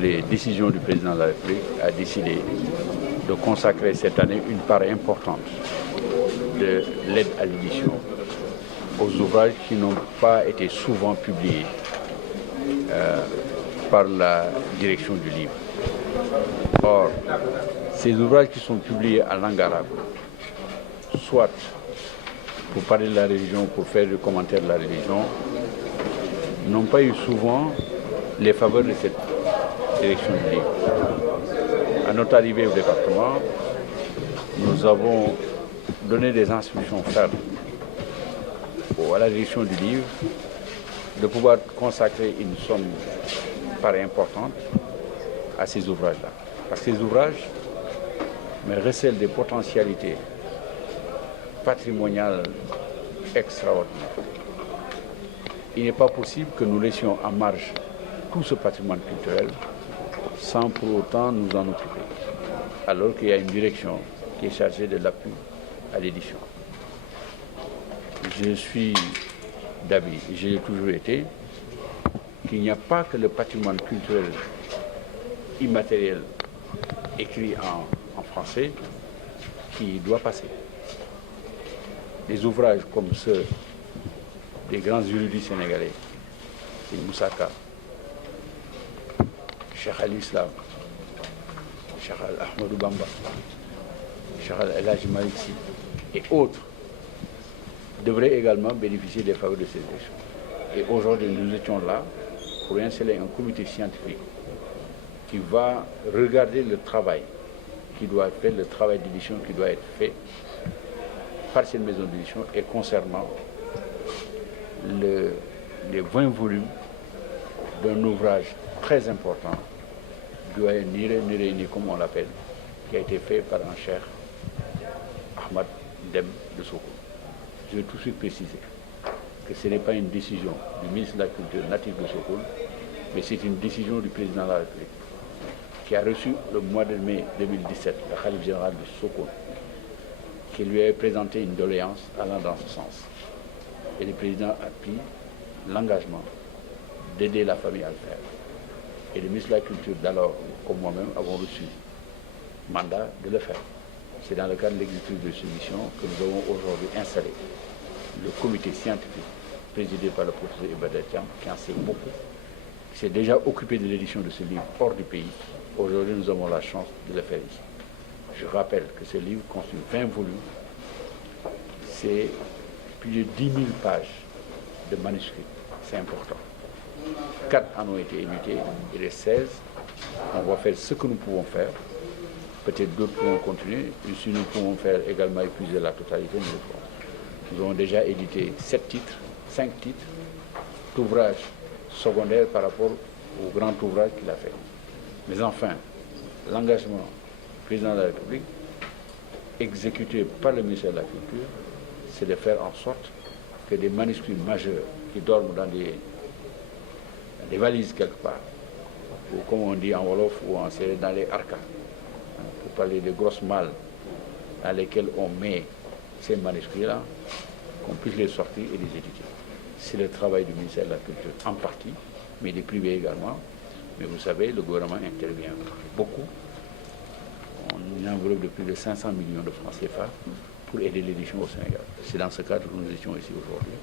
Les décisions du président de la République a décidé de consacrer cette année une part importante de l'aide à l'édition aux ouvrages qui n'ont pas été souvent publiés par la direction du livre. Or, ces ouvrages qui sont publiés en langue arabe, soit pour parler de la religion, pour faire du commentaire de la religion, n'ont pas eu souvent les faveurs de cette direction du livre. À notre arrivée au département, nous avons donné des instructions fermes à la direction du livre de pouvoir consacrer une somme part importante à ces ouvrages-là. Parce que ces ouvrages recèlent des potentialités patrimoniales extraordinaires. Il n'est pas possible que nous laissions en marge tout ce patrimoine culturel sans pour autant nous en occuper, alors qu'il y a une direction qui est chargée de l'appui à l'édition. Je suis d'avis, j'ai toujours été, qu'il n'y a pas que le patrimoine culturel immatériel écrit en français qui doit passer. Des ouvrages comme ceux des grands érudits sénégalais, Moussa Ka, Cheikh al-Islam, Cheikh Ahmadou Bamba, Cheikh El Hadji Malick Sy et autres, devraient également bénéficier des faveurs de ces élections. Et aujourd'hui, nous étions là pour installer un comité scientifique qui va regarder le travail qui doit être fait, le travail d'édition qui doit être fait par cette maison d'édition et concernant les 20 volumes d'un ouvrage très important, doyen Niré, comme on l'appelle, qui a été fait par un cheikh Ahmad Dem de Sokone. Je vais tout de suite préciser que ce n'est pas une décision du ministre de la Culture natif de Sokone, mais c'est une décision du président de la République qui a reçu le mois de mai 2017 le khalife général de Sokone, qui lui avait présenté une doléance allant dans ce sens. Et le président a pris l'engagement d'aider la famille à le faire. Et le ministre de la Culture d'alors, comme moi-même, avons reçu mandat de le faire. C'est dans le cadre de l'exécutif de cette mission que nous avons aujourd'hui installé le comité scientifique présidé par le professeur Ibadan Thiam, qui en sait beaucoup, qui s'est déjà occupé de l'édition de ce livre hors du pays. Aujourd'hui, nous avons la chance de le faire ici. Je rappelle que ce livre constitue 20 volumes. C'est plus de 10 000 pages de manuscrits. C'est important. 4 en ont été édités et les 16, on va faire ce que nous pouvons faire. Peut-être d'autres pourront continuer. Et si nous pouvons faire également épuiser la totalité, nous le ferons. Nous avons déjà édité 7 titres, 5 titres d'ouvrages secondaires par rapport au grand ouvrage qu'il a fait. Mais enfin, l'engagement du président de la République, exécuté par le ministère de la Culture, c'est de faire en sorte que des manuscrits majeurs qui dorment dans des valises quelque part, ou comme on dit en Wolof ou en Sérère, dans les arcas, pour parler des grosses malles dans lesquelles on met ces manuscrits-là, qu'on puisse les sortir et les éditer. C'est le travail du ministère de la Culture en partie, mais des privés également. Mais vous savez, le gouvernement intervient beaucoup. On a une enveloppe de plus de 500 millions de francs CFA pour aider l'édition au Sénégal. C'est dans ce cadre que nous étions ici aujourd'hui.